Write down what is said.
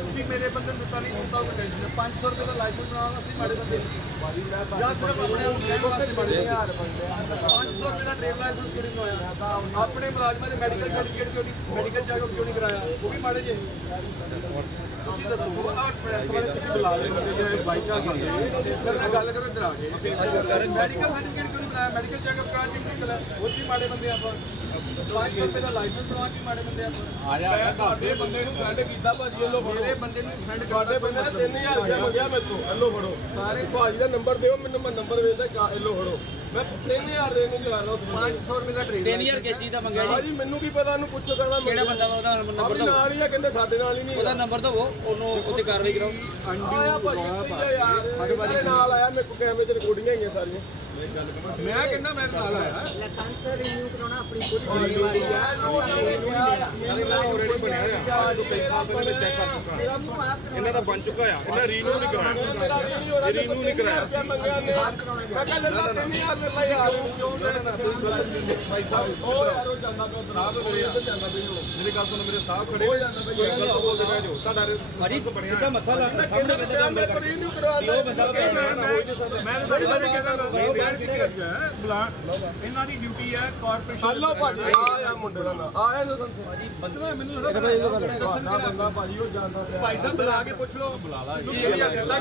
ਤੁਸੀਂ ਮੇਰੇ ਬੰਦੇ ਨੂੰ ਦਿੱਤਾ ਨਹੀਂ ਦਿੱਤਾ ਉਹ ਟੈਨਸ਼ਨ 500 ਰੁਪਏ ਦਾ ਲਾਇਸੈਂਸ ਬਣਾਉਣਾ ਸੀ ਮਾੜੇ ਬੰਦੇ ਜਾਂ ਸਿਰਫ ਆਪਣੇ ਆਪ ਨੂੰ ਕਹਿਣ ਵਾਸਤੇ ਮਾੜੇ 500 ਰੁਪਏ ਦਾ ਡਰਾਈਵ ਲਾਇਸੈਂਸ ਕਿਉਂ ਨਹੀਂ ਬਣਾਇਆ ਆਪਣੇ ਮੁਲਾਜ਼ਮਾਂ ਦੇ ਮੈਡੀਕਲ ਸਰਟੀਫਿਕੇਟ ਕਿਉਂ ਨਹੀਂ ਮੈਡੀਕਲ ਚੈੱਕਅਪ ਕਿਉਂ ਨਹੀਂ ਕਰਾਇਆ? ਉਹ ਵੀ ਮਾੜੇ ਜੇ ਤੁਸੀਂ ਦੱਸੋ ਆਹ ਪ੍ਰੈਸ ਵਾਲੇ ਤੁਸੀਂ ਬੁਲਾ ਲਏ ਬੰਦੇ ਜਿਹੜੇ ਬਾਈ ਚਾਂਸ ਆਉਂਦੇ ਸਰ ਨਾਲ ਗੱਲ ਕਰੋ ਇੱਧਰ ਆ ਕੇ ਮੈਡੀਕਲ ਸਰਟੀਫਿਕੇਟ ਮੈਡੀਕਲ ਚੈੱਕਅਪ ਕਰਾ ਨਹੀਂ ਕਰਾਇਆ ਉਹ ਵੀ ਮਾੜੇ ਬੰਦੇ ਆਪਾਂ। 500 ਰੁਪਏ ਦਾ ਲਾਇਸੈਂਸ ਬਣਵਾ ਕੇ ਮਾੜੇ ਬੰਦੇ ਆਪਾਂ। ਮੈਂ ਤੁਹਾਡੇ ਬੰਦੇ ਨੂੰ ਸੈਂਡ ਕੀਤਾ ਭਾਜੀ ਇਹਲੋ ਫੜੋ। ਮੇਰੇ ਬੰਦੇ ਨੂੰ ਸੈਂਡ ਤੁਹਾਡੇ ਬੰਦੇ ਨੇ 3000 ਰੁਪਇਆ ਮੰਗਿਆ ਮੇਰੇ ਤੋਂ ਇਹਲੋ ਫੜੋ। ਸਾਰੇ ਭਾਜੀ ਦਾ ਨੰਬਰ ਦਿਓ ਮੈਨੂੰ ਮੈਂ ਨੰਬਰ ਵੇਚਦਾ ਕਾ ਇਹਲੋ ਫੜੋ। ਮੈਂ 3000 ਦੇ ਨੂੰ। ਚਲਾਦਾ 500 ਰੁਪਏ ਦਾ ਟ੍ਰੇਨ 3000 ਕਿਸ ਚੀਜ਼ ਦਾ ਮੰਗਿਆ ਜੀ? ਭਾਜੀ ਮੈਨੂੰ ਕੀ ਪਤਾ ਉਹਨੂੰ ਪੁੱਛੋ ਕਰਨਾ ਕਿਹੜਾ ਬੰਦਾ ਉਹਦਾ ਨੰਬਰ ਆਪਣੀ ਦਿਓ। ਨਾਲ ਹੀ ਆ ਕਹਿੰਦੇ ਸਾਡੇ ਨਾਲ ਹੀ ਨਹੀਂ ਉਹਦਾ ਨੰਬਰ ਦਵੋ ਉਹਨੂੰ ਉੱਤੇ ਕਾਰਵਾਈ ਕਰਾਓ। ਆਇਆ ਭਾਜੀ ਯਾਰ ਮੇਰੇ ਨਾਲ ਆਇਆ ਮੇਰੇ ਕੋਲ ਕੈਮਰੇ 'ਚ ਰਿਕਾਰਡਿੰਗਾਂ ਹੈਗੀਆਂ ਸਾਰੀਆਂ। ਮੈਂ ਕਹਿੰਦਾ ਮੈਂ ਨਾਲ ਆਇਆ ਲਾਇਸੈਂਸ ਰਿਨਿਊ ਕਰਾਉਣਾ ਆਪਣੀ ਖੁਦ ਜ਼ਿੰਮੇਵਾਰੀ ਹੈ ਨਾਲ already ਬਣਿਆ ਹੋਇਆ। ਦੋ ਕਈ ਸਾਲ ਪਹਿਲੇ ਚੈੱਕ ਕਰ ਚੁੱਕਾ। ਇਹਨਾਂ ਦਾ ਬਣ ਚੁੱਕਾ ਆ। ਇਹਨਾਂ ਰੀਨਿਊ ਨਹੀਂ ਕਰਾਇਆ ਇਹ ਰੀਨੂ ਨਹੀਂ ਕਰਾਇਆ ਮੈਂ ਕਿਹਾ ਲੱਲਾ 3000 ਲੱਲਾ ਯਾਰ। ਕਿਉਂ ਭਾਈ ਸਾਹਿਬ ਉਹ ਜਾਂਦਾ ਸਾਹਿਬ ਮੇਰੇ ਇੱਧਰ ਜਾਂਦਾ ਪਿਆ ਮੇਰੀ ਗੱਲ ਸੁਣੋ ਮੇਰੇ ਸਾਹਿਬ ਖੜੇ ਹੋ ਜਾਂਦਾ ਪਿਆ ਕੋਈ ਗਲਤ ਬੋਲਦੇ ਪਏ ਜੋ। ਤੁਹਾਡਾ ਭਾਜੀ ਸਿੱਧਾ ਮੱਥਾ ਲਾ ਸਾਹਮਣੇ ਬੰਦੇ ਦਾ ਮੈਂ ਰੀਨਿਊ ਕਰਵਾ ਉਹ ਬੰਦਾ ਮੈਂ ਮੈਂ ਤਾਂ ਕਹਿੰਦਾ ਮੈਂ ਬੈਠ ਕੇ ਹੈ ਬੁਲਾ ਇਹਨਾਂ ਦੀ ਡਿਊਟੀ ਹੈ ਕਾਰਪੋਰੇਸ਼ਨ ਹਲੋ ਭਾਜੀ ਆਇਆ ਮੁੰਡੇ ਦਾ ਆਇਆ ਨੂੰ ਸੰਸੋ ਭਾਜੀ ਬੰਦਾ ਮੈਨੂੰ ਥੋੜਾ ਬੰਦਾ ਭਾਜੀ ਉਹ ਜਾਂਦਾ ਪਿਆ। ਭਾਈ ਸਾਹਿਬ ਬੁਲਾ ਕੇ ਪੁੱਛ ਲਓ। ਬੁਲਾ ਲਾ